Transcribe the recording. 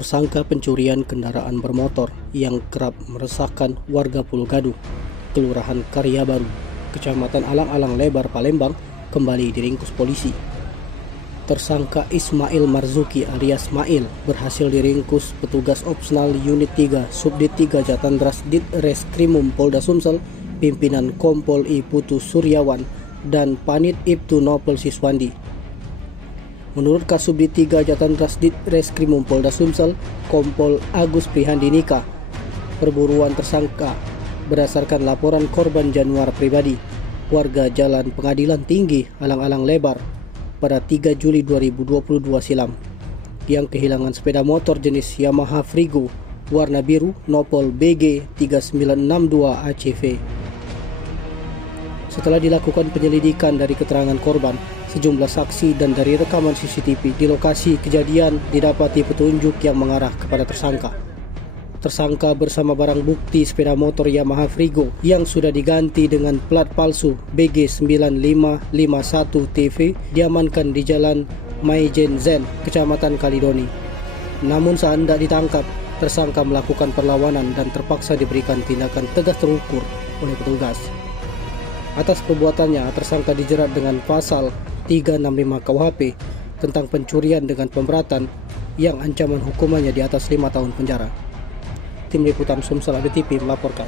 Tersangka pencurian kendaraan bermotor yang kerap meresahkan warga Pulau Gadung, Kelurahan Karya Baru, Kecamatan Alang-Alang Lebar, Palembang, kembali diringkus polisi. Tersangka Ismail Marzuki alias Mail berhasil diringkus petugas opsional Unit 3 Subdit 3 Jatandras Ditreskrimum Polda Sumsel, pimpinan Kompol I Putu Suryawan dan Panit Ibtu Nopel Siswandi. Menurut Kasubdit 3 Jatandras Ditreskrimum Polda Sumsel, Kompol Agus Prihandinika, perburuan tersangka berdasarkan laporan korban Januar pribadi, warga Jalan Pengadilan Tinggi, Alang-Alang Lebar, pada 3 Juli 2022 silam, yang kehilangan sepeda motor jenis Yamaha Frigo warna biru Nopol BG 3962 ACV. Setelah dilakukan penyelidikan dari keterangan korban, sejumlah saksi dan dari rekaman CCTV di lokasi kejadian didapati petunjuk yang mengarah kepada tersangka. Tersangka bersama barang bukti sepeda motor Yamaha Frigo yang sudah diganti dengan plat palsu BG 9551 TV diamankan di Jalan Maijen Zen, Kecamatan Kalidoni. Namun saat hendak ditangkap, tersangka melakukan perlawanan dan terpaksa diberikan tindakan tegas terukur oleh petugas. Atas perbuatannya, tersangka dijerat dengan pasal 365 KUHP tentang pencurian dengan pemberatan yang ancaman hukumannya di atas 5 tahun penjara. Tim Liputan Sumsel ABTV melaporkan.